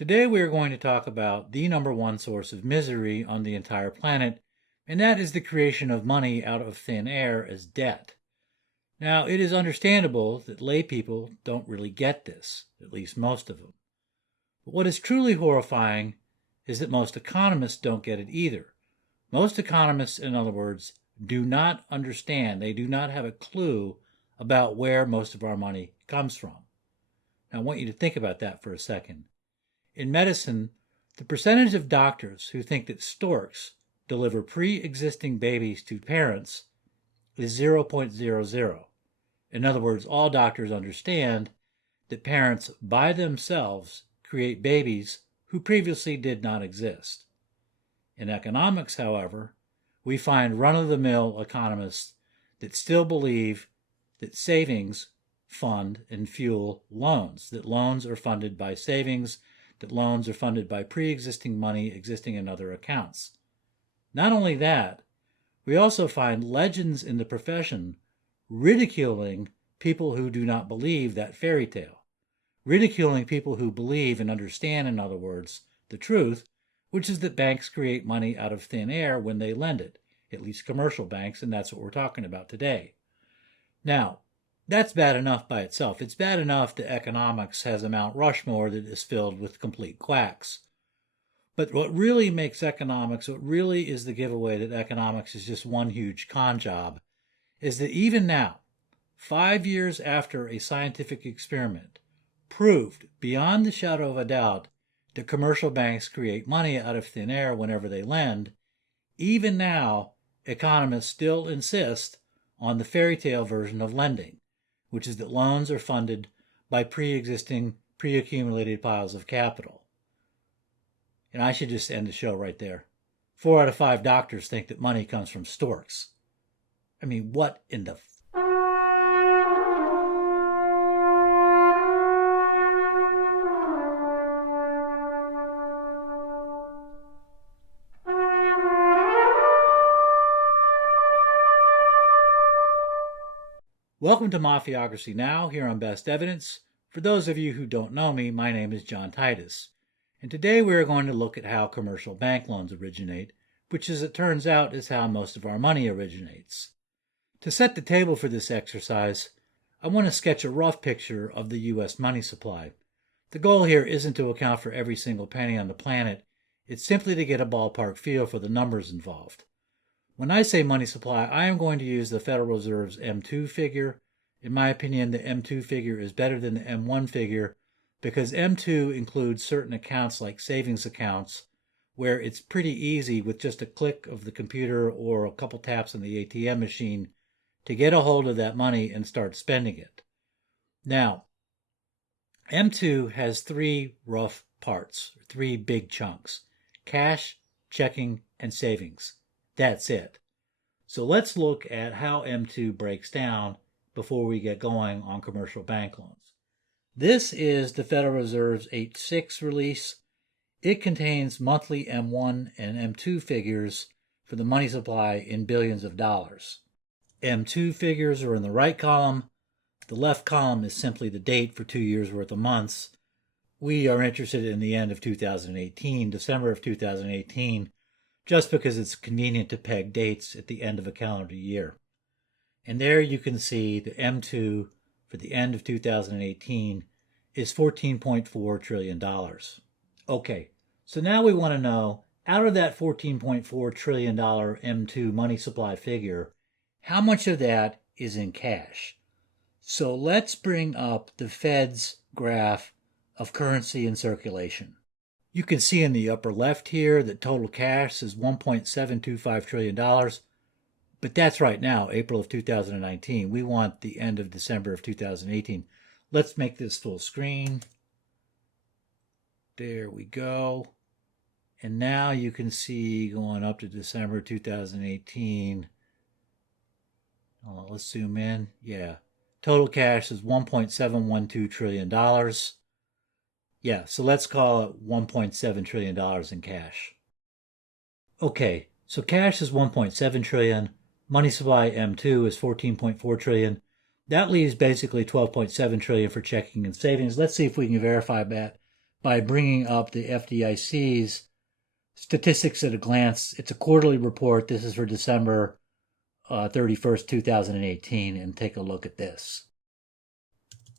Today we are going to talk about the number one source of misery on the entire planet, and that is the creation of money out of thin air as debt. Now, it is understandable that lay people don't really get this, at least most of them. But what is truly horrifying is that most economists don't get it either. Most economists, in other words, do not understand, they do not have a clue about where most of our money comes from. Now, I want you to think about that for a second. In medicine, the percentage of doctors who think that storks deliver pre-existing babies to parents is 0.00. In other words, all doctors understand that parents by themselves create babies who previously did not exist. In economics, however, we find run-of-the-mill economists that still believe that savings fund and fuel loans, that loans are funded by savings, that loans are funded by pre-existing money existing in other accounts. Not only that, we also find legends in the profession ridiculing people who do not believe that fairy tale, ridiculing people who believe and understand, in other words, the truth, which is that banks create money out of thin air when they lend it, at least commercial banks, and that's what we're talking about today. Now, that's bad enough by itself. It's bad enough that economics has a Mount Rushmore that is filled with complete quacks. But what really makes economics, what really is the giveaway that economics is just one huge con job, is that even now, 5 years after a scientific experiment proved beyond the shadow of a doubt that commercial banks create money out of thin air whenever they lend, even now, economists still insist on the fairy tale version of lending, which is that loans are funded by pre-existing, pre-accumulated piles of capital. And I should just end the show right there. 4 out of 5 doctors think that money comes from storks. I mean, what in the... Welcome to Mafiacracy Now, here on Best Evidence. For those of you who don't know me, my name is John Titus, and today we are going to look at how commercial bank loans originate, which, as it turns out, is how most of our money originates. To set the table for this exercise, I want to sketch a rough picture of the U.S. money supply. The goal here isn't to account for every single penny on the planet, it's simply to get a ballpark feel for the numbers involved. When I say money supply, I am going to use the Federal Reserve's M2 figure. In my opinion, the M2 figure is better than the M1 figure because M2 includes certain accounts like savings accounts where it's pretty easy with just a click of the computer or a couple taps on the ATM machine to get a hold of that money and start spending it. Now, M2 has 3 rough parts, 3 big chunks: cash, checking, and savings. That's it. So let's look at how M2 breaks down before we get going on commercial bank loans. This is the Federal Reserve's H6 release. It contains monthly M1 and M2 figures for the money supply in billions of dollars. M2 figures are in the right column. The left column is simply the date for 2 years' worth of months. We are interested in the end of 2018, December of 2018, just because it's convenient to peg dates at the end of a calendar year. And there you can see the M2 for the end of 2018 is $14.4 trillion. Okay, so now we want to know, out of that $14.4 trillion M2 money supply figure, how much of that is in cash? So let's bring up the Fed's graph of currency in circulation. You can see in the upper left here that total cash is $1.725 trillion, but that's right now, April of 2019. We want the end of December of 2018. Let's make this full screen. There we go. And now you can see going up to December 2018. Let's zoom in. Yeah. Total cash is $1.712 trillion. Yeah, so let's call it $1.7 trillion in cash. Okay, so cash is $1.7 trillion. Money supply M2 is $14.4 trillion. That leaves basically $12.7 trillion for checking and savings. Let's see if we can verify that by bringing up the FDIC's statistics at a glance. It's a quarterly report. This is for December 31st, 2018, and take a look at this.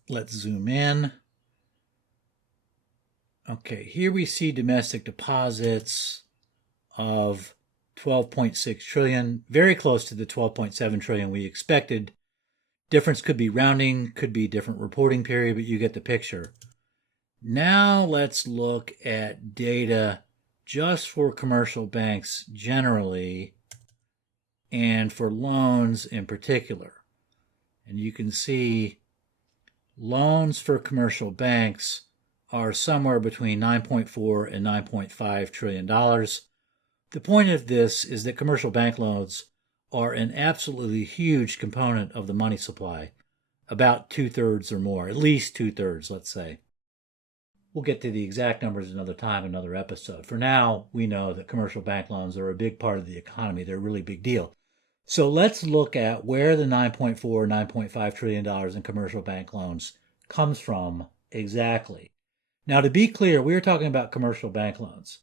Let's zoom in. Okay, here we see domestic deposits of 12.6 trillion, very close to the 12.7 trillion we expected. Difference could be rounding, could be different reporting period, but you get the picture. Now let's look at data just for commercial banks generally and for loans in particular. And you can see loans for commercial banks are somewhere between $9.4 and $9.5 trillion. The point of this is that commercial bank loans are an absolutely huge component of the money supply, about 2/3 or more, at least 2/3, let's say. We'll get to the exact numbers another time, another episode. For now, we know that commercial bank loans are a big part of the economy. They're a really big deal. So let's look at where the $9.4, $9.5 trillion in commercial bank loans comes from exactly. Now, to be clear, we are talking about commercial bank loans.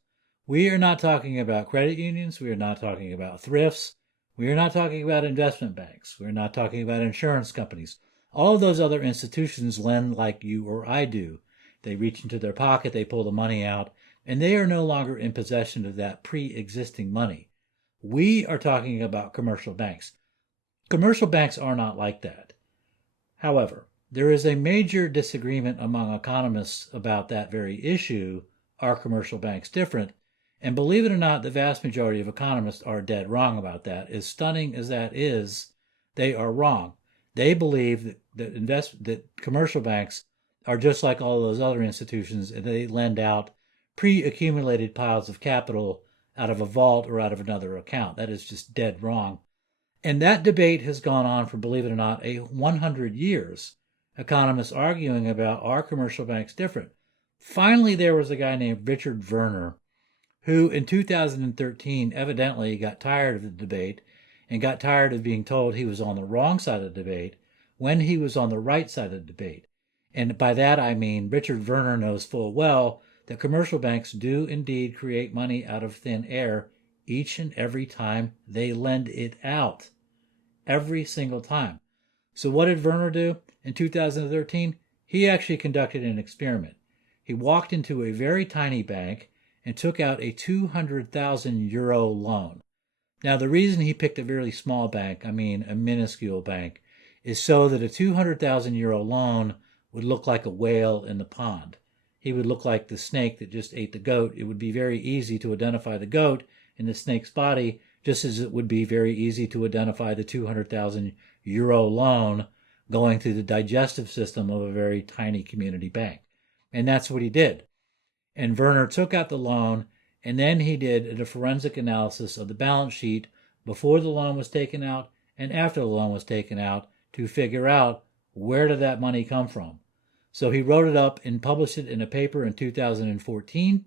We are not talking about credit unions. We are not talking about thrifts. We are not talking about investment banks. We're not talking about insurance companies. All of those other institutions lend like you or I do. They reach into their pocket, they pull the money out, and they are no longer in possession of that pre-existing money. We are talking about commercial banks. Commercial banks are not like that. However, there is a major disagreement among economists about that very issue. Are commercial banks different? And believe it or not, the vast majority of economists are dead wrong about that. As stunning as that is, they are wrong. They believe that commercial banks are just like all those other institutions, and they lend out pre-accumulated piles of capital out of a vault or out of another account. That is just dead wrong. And that debate has gone on for, believe it or not, 100 years. Economists arguing about, are commercial banks different? Finally, there was a guy named Richard Werner who in 2013 evidently got tired of the debate and got tired of being told he was on the wrong side of the debate when he was on the right side of the debate. And by that I mean Richard Werner knows full well that commercial banks do indeed create money out of thin air each and every time they lend it out. Every single time. So what did Werner do in 2013? He actually conducted an experiment. He walked into a very tiny bank and took out a 200,000 euro loan. Now, the reason he picked a very small bank, I mean a minuscule bank, is so that a 200,000 euro loan would look like a whale in the pond. He would look like the snake that just ate the goat. It would be very easy to identify the goat in the snake's body, just as it would be very easy to identify the 200,000 euro loan going through the digestive system of a very tiny community bank. And that's what he did. And Werner took out the loan, and then he did a forensic analysis of the balance sheet before the loan was taken out and after the loan was taken out to figure out where did that money come from. So he wrote it up and published it in a paper in 2014,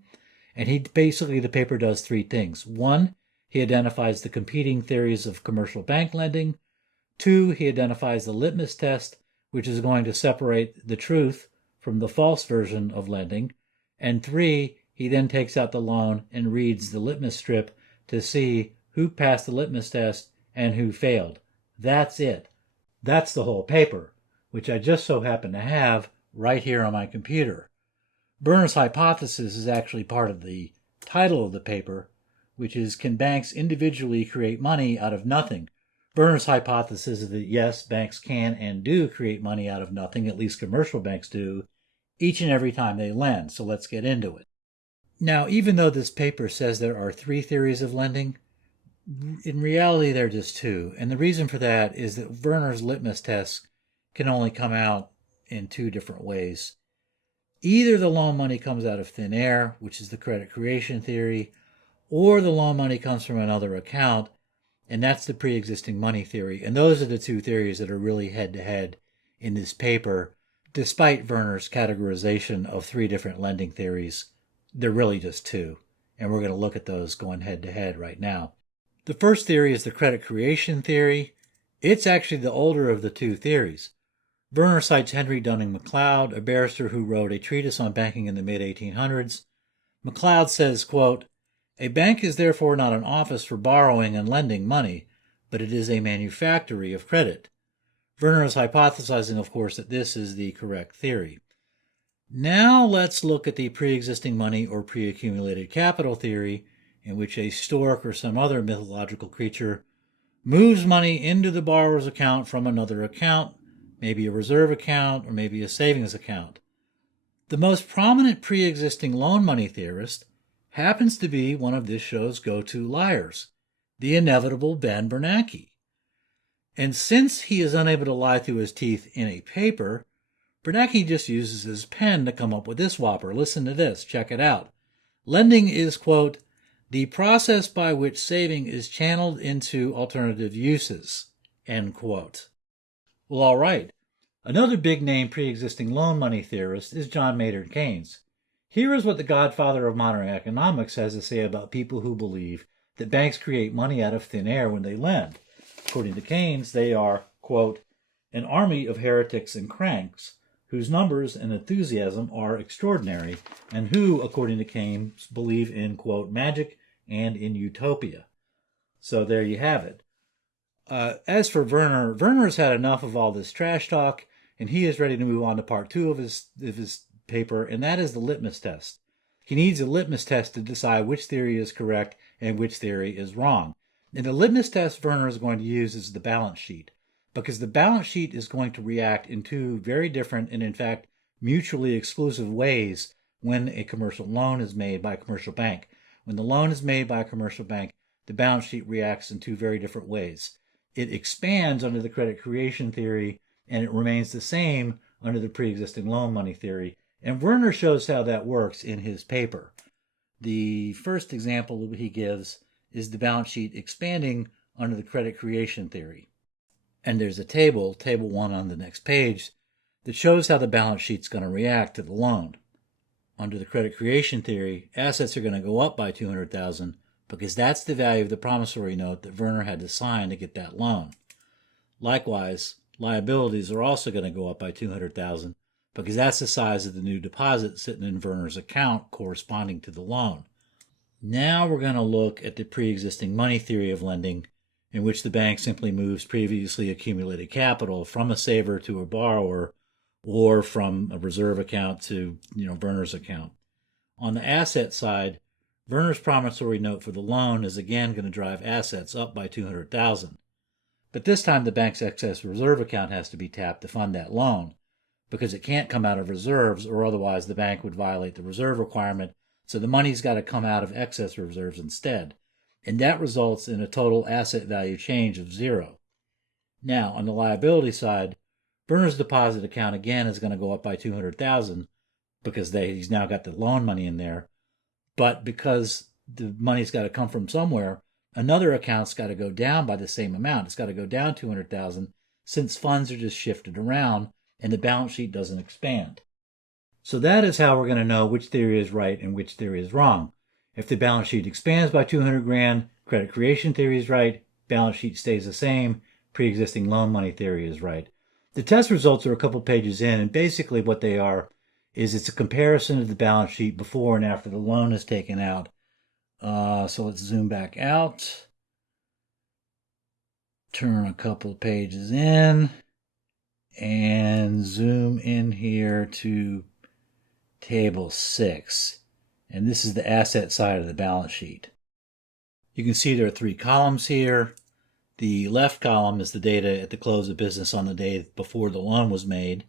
and the paper does three things. One, he identifies the competing theories of commercial bank lending. Two, he identifies the litmus test, which is going to separate the truth from the false version of lending. And three, he then takes out the loan and reads the litmus strip to see who passed the litmus test and who failed. That's it. That's the whole paper, which I just so happen to have right here on my computer. Werner's hypothesis is actually part of the title of the paper, which is, can banks individually create money out of nothing? Werner's hypothesis is that yes, banks can and do create money out of nothing, at least commercial banks do, each and every time they lend. So let's get into it. Now, even though this paper says there are three theories of lending, in reality there are just two. And the reason for that is that Werner's litmus test can only come out in two different ways. Either the loan money comes out of thin air, which is the credit creation theory, or the loan money comes from another account, and that's the pre-existing money theory. And those are the two theories that are really head-to-head in this paper. Despite Werner's categorization of three different lending theories, they're really just two, and we're going to look at those going head-to-head right now. The first theory is the credit creation theory. It's actually the older of the two theories. Werner cites Henry Dunning MacLeod, a barrister who wrote a treatise on banking in the mid-1800s. MacLeod says, quote, "A bank is therefore not an office for borrowing and lending money, but it is a manufactory of credit." Werner is hypothesizing, of course, that this is the correct theory. Now let's look at the pre-existing money or pre-accumulated capital theory, in which a stork or some other mythological creature moves money into the borrower's account from another account, maybe a reserve account or maybe a savings account. The most prominent pre-existing loan money theorist happens to be one of this show's go-to liars, the inevitable Ben Bernanke. And since he is unable to lie through his teeth in a paper, Bernanke just uses his pen to come up with this whopper. Listen to this. Check it out. Lending is, quote, "the process by which saving is channeled into alternative uses," end quote. Well, all right. Another big-name pre-existing loan money theorist is John Maynard Keynes. Here is what the godfather of modern economics has to say about people who believe that banks create money out of thin air when they lend. According to Keynes, they are, quote, "an army of heretics and cranks, whose numbers and enthusiasm are extraordinary, and who, according to Keynes, believe in, quote, magic and in utopia." So there you have it. As for Werner, Werner's had enough of all this trash talk, and he is ready to move on to part 2 of his paper, and that is the litmus test. He needs a litmus test to decide which theory is correct and which theory is wrong. And the litmus test Werner is going to use is the balance sheet, because the balance sheet is going to react in two very different and, in fact, mutually exclusive ways when a commercial loan is made by a commercial bank. When the loan is made by a commercial bank, the balance sheet reacts in two very different ways. It expands under the credit creation theory, and it remains the same under the pre-existing loan money theory. And Werner shows how that works in his paper. The first example he gives is the balance sheet expanding under the credit creation theory. And there's a table 1 on the next page, that shows how the balance sheet's going to react to the loan. Under the credit creation theory, assets are going to go up by $200,000 because that's the value of the promissory note that Werner had to sign to get that loan. Likewise, liabilities are also going to go up by $200,000 because that's the size of the new deposit sitting in Werner's account corresponding to the loan. Now we're going to look at the pre-existing money theory of lending, in which the bank simply moves previously accumulated capital from a saver to a borrower, or from a reserve account to Werner's account. On the asset side, Werner's promissory note for the loan is again going to drive assets up by $200,000. But this time the bank's excess reserve account has to be tapped to fund that loan, because it can't come out of reserves, or otherwise the bank would violate the reserve requirement, so the money's got to come out of excess reserves instead. And that results in a total asset value change of 0. Now, on the liability side, Werner's deposit account again is going to go up by $200,000 because he's now got the loan money in there. But because the money's got to come from somewhere, another account's got to go down by the same amount. It's got to go down $200,000 since funds are just shifted around and the balance sheet doesn't expand. So that is how we're going to know which theory is right and which theory is wrong. If the balance sheet expands by $200,000, credit creation theory is right, balance sheet stays the same, pre-existing loan money theory is right. The test results are a couple pages in, and basically what they are is it's a comparison of the balance sheet before and after the loan is taken out. So let's zoom back out, turn a couple pages in, and zoom in here to table 6. And this is the asset side of the balance sheet. You can see there are 3 columns here. The left column is the data at the close of business on the day before the loan was made.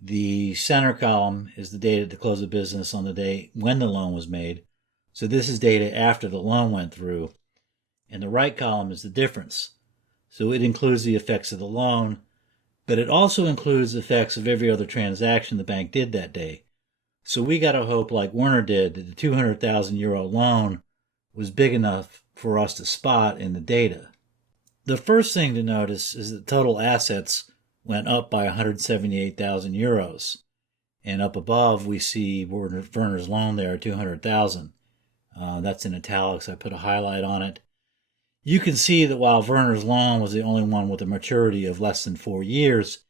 The center column is the data at the close of business on the day when the loan was made. So this is data after the loan went through. And the right column is the difference. So it includes the effects of the loan, but it also includes the effects of every other transaction the bank did that day. So we got to hope, like Werner did, that the €200,000 loan was big enough for us to spot in the data. The first thing to notice is that total assets went up by €178,000. And up above, we see Werner's loan there, $200,000. That's in italics. I put a highlight on it. You can see that while Werner's loan was the only one with a maturity of less than 4 years,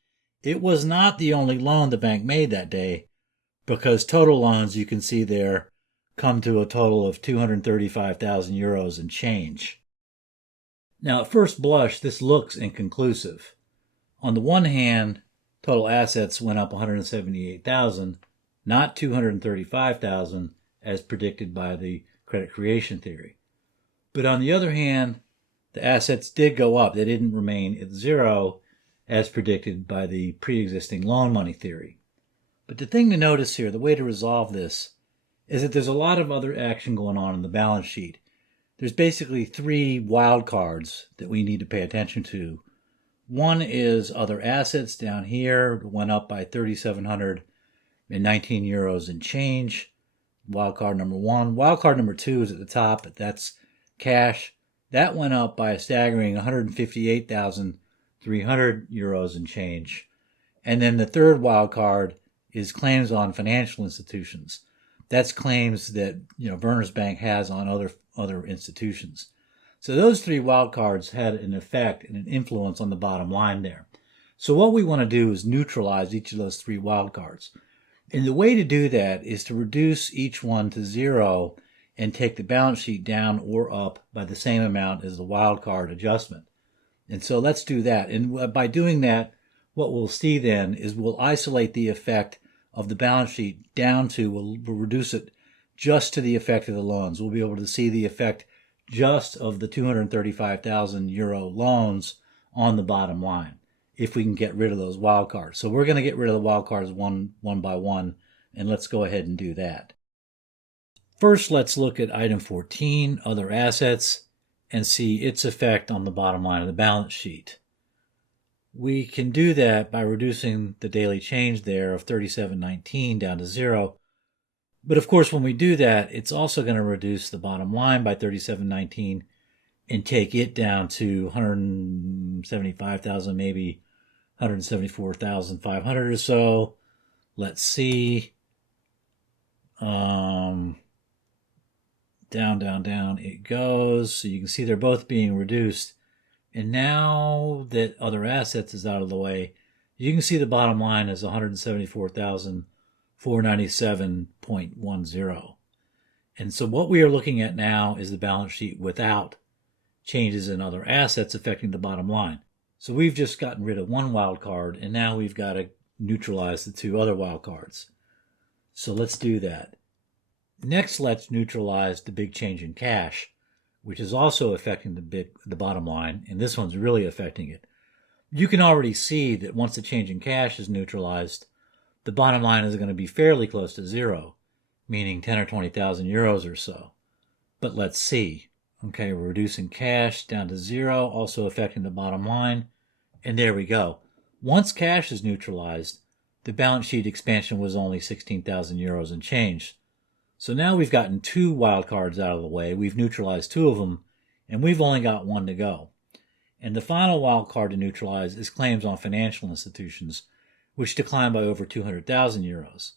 It was not the only loan the bank made that day, because total loans, you can see there, come to a total of 235,000 euros and change. Now, at first blush, this looks inconclusive. On the one hand, total assets went up 178,000, not 235,000, as predicted by the credit creation theory. But on the other hand, the assets did go up. They didn't remain at zero, as predicted by the pre-existing loan money theory. But the thing to notice here, the way to resolve this, is that there's a lot of other action going on in the balance sheet. There's basically three wild cards that we need to pay attention to. One is other assets down here, went up by 3,719 euros and change. Wild card number one. Wild card number two is at the top, that's cash. That went up by a staggering 158,300 euros and change. And then the third wild card is claims on financial institutions. That's claims that Werner's Bank has on other institutions. So those three wild cards had an effect and an influence on the bottom line there. So what we want to do is neutralize each of those three wild cards. And the way to do that is to reduce each one to zero and take the balance sheet down or up by the same amount as the wild card adjustment. And so let's do that. And by doing that, what we'll see then is we'll isolate the effect of the balance sheet down to, we'll reduce it just to the effect of the loans. We'll be able to see the effect just of the 235,000 euro loans on the bottom line if we can get rid of those wild cards. So we're going to get rid of the wild cards one by one, and let's go ahead and do that. First, let's look at item 14, other assets, and see its effect on the bottom line of the balance sheet. We can do that by reducing the daily change there of 3719 down to zero. But of course, when we do that, it's also going to reduce the bottom line by 3719 and take it down to 175,000, maybe 174,500 or so. Let's see. Down it goes. So you can see they're both being reduced. And now that other assets is out of the way, you can see the bottom line is 174,497.10. And so what we are looking at now is the balance sheet without changes in other assets affecting the bottom line. So we've just gotten rid of one wild card, and now we've got to neutralize the two other wild cards. So let's do that. Next, let's neutralize the big change in cash, which is also affecting the bottom line, and this one's really affecting it. You can already see that once the change in cash is neutralized, the bottom line is going to be fairly close to zero, meaning 10 or 20,000 euros or so. But let's see. Okay, we're reducing cash down to zero, also affecting the bottom line, and there we go. Once cash is neutralized, the balance sheet expansion was only 16,000 euros and change. So now we've gotten two wild cards out of the way. We've neutralized two of them, and we've only got one to go. And the final wild card to neutralize is claims on financial institutions, which declined by over 200,000 euros.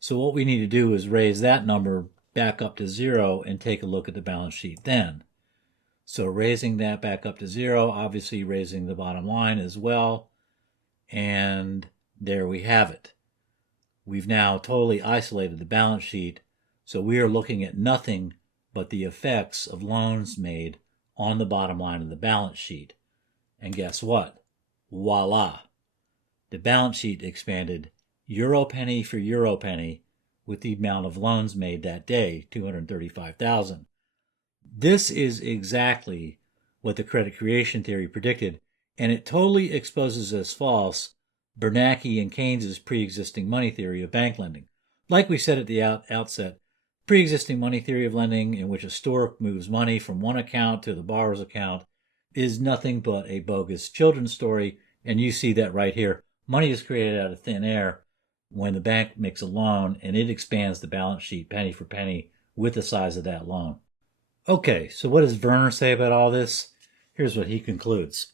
So what we need to do is raise that number back up to zero and take a look at the balance sheet then. So raising that back up to zero, obviously raising the bottom line as well. And there we have it. We've now totally isolated the balance sheet. So we are looking at nothing but the effects of loans made on the bottom line of the balance sheet. And guess what? Voila! The balance sheet expanded euro penny for euro penny with the amount of loans made that day, 235,000. This is exactly what the credit creation theory predicted, and it totally exposes as false Bernanke and Keynes' pre-existing money theory of bank lending. Like we said at the outset, pre-existing money theory of lending, in which a store moves money from one account to the borrower's account, is nothing but a bogus children's story, and you see that right here. Money is created out of thin air when the bank makes a loan, and it expands the balance sheet penny for penny with the size of that loan. Okay, so what does Werner say about all this? Here's what he concludes.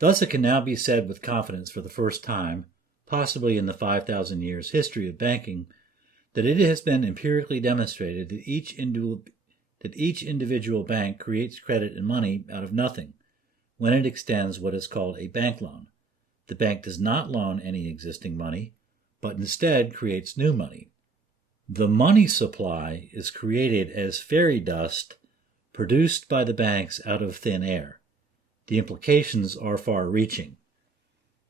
Thus it can now be said with confidence for the first time, possibly in the 5,000 years history of banking, that it has been empirically demonstrated that each individual bank creates credit and money out of nothing when it extends what is called a bank loan. the bank does not loan any existing money, but instead creates new money. The money supply is created as fairy dust produced by the banks out of thin air. The implications are far-reaching.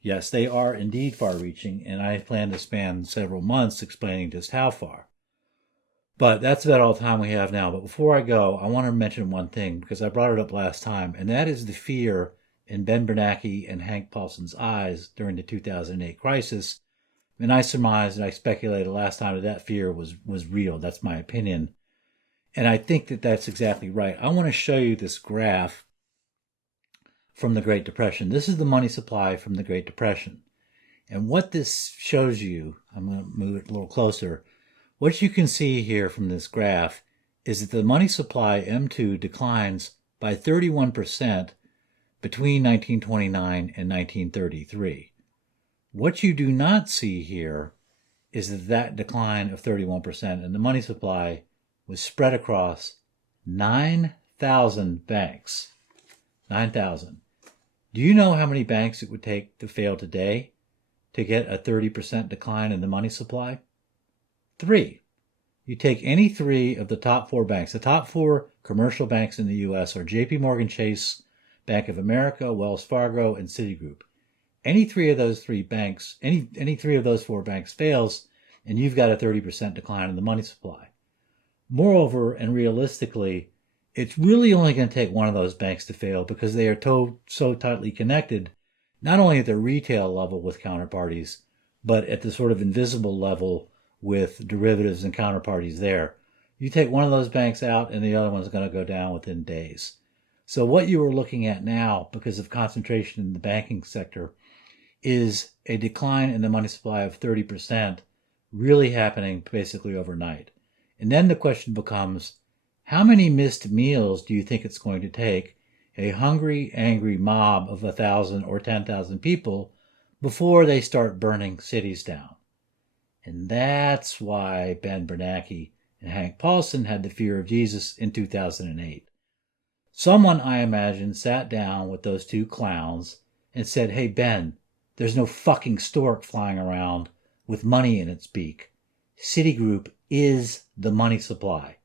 Yes, they are indeed far-reaching, and I plan to spend several months explaining just how far. But that's about all the time we have now. But before I go, I want to mention one thing, because I brought it up last time, and that is the fear in Ben Bernanke and Hank Paulson's eyes during the 2008 crisis. And I surmised and I speculated last time that fear was real. That's my opinion. And I think that that's exactly right. I want to show you this graph from the Great Depression. This is the money supply from the Great Depression. And what this shows you, I'm going to move it a little closer. What you can see here from this graph is that the money supply, M2, declines by 31% between 1929 and 1933. What you do not see here is that that decline of 31% in the money supply was spread across 9,000 banks. 9,000. Do you know how many banks it would take to fail today to get a 30% decline in the money supply? 3. You take any 3 of the top 4 banks. The top 4 commercial banks in the U.S. are J.P. Morgan Chase, Bank of America, Wells Fargo, and Citigroup. Any 3 of those 3 banks, any 3 of those 4 banks fails, and you've got a 30% decline in the money supply. Moreover, and realistically, it's really only going to take one of those banks to fail because they are so tightly connected, not only at the retail level with counterparties, but at the sort of invisible level with derivatives and counterparties there. You take one of those banks out and the other one's going to go down within days. So what you are looking at now, because of concentration in the banking sector, is a decline in the money supply of 30%, really happening basically overnight. And then the question becomes, how many missed meals do you think it's going to take a hungry, angry mob of 1,000 or 10,000 people before they start burning cities down? And that's why Ben Bernanke and Hank Paulson had the fear of Jesus in 2008. Someone, I imagine, sat down with those 2 clowns and said, "Hey, Ben, there's no fucking stork flying around with money in its beak. Citigroup is the money supply."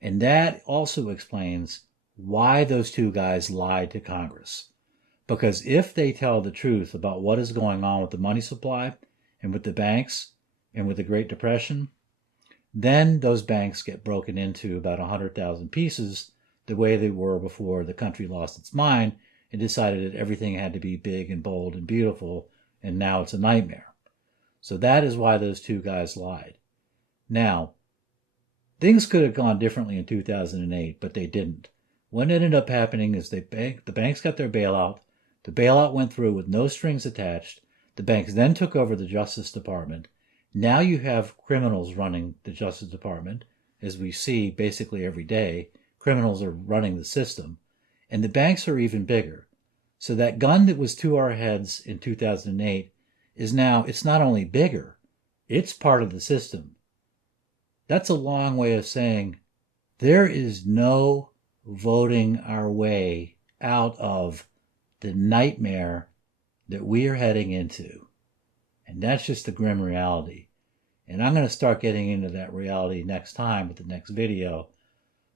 And that also explains why those 2 guys lied to Congress. Because if they tell the truth about what is going on with the money supply and with the banks and with the Great Depression, then those banks get broken into about 100,000 pieces the way they were before the country lost its mind and decided that everything had to be big and bold and beautiful, and now it's a nightmare. So that is why those 2 guys lied. Now, things could have gone differently in 2008, but they didn't. What ended up happening is the banks got their bailout. The bailout went through with no strings attached. The banks then took over the Justice Department. Now you have criminals running the Justice Department, as we see basically every day. Criminals are running the system. And the banks are even bigger. So that gun that was to our heads in 2008 is now, it's not only bigger, it's part of the system. That's a long way of saying there is no voting our way out of the nightmare that we are heading into. And that's just the grim reality. And I'm going to start getting into that reality next time with the next video,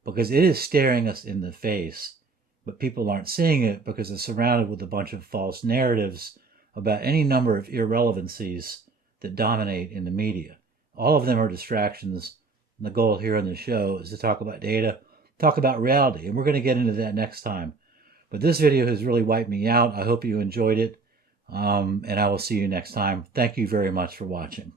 because it is staring us in the face. But people aren't seeing it because it's surrounded with a bunch of false narratives about any number of irrelevancies that dominate in the media. All of them are distractions. And the goal here on the show is to talk about data, talk about reality, and we're going to get into that next time. But this video has really wiped me out. I hope you enjoyed it, and I will see you next time. Thank you very much for watching.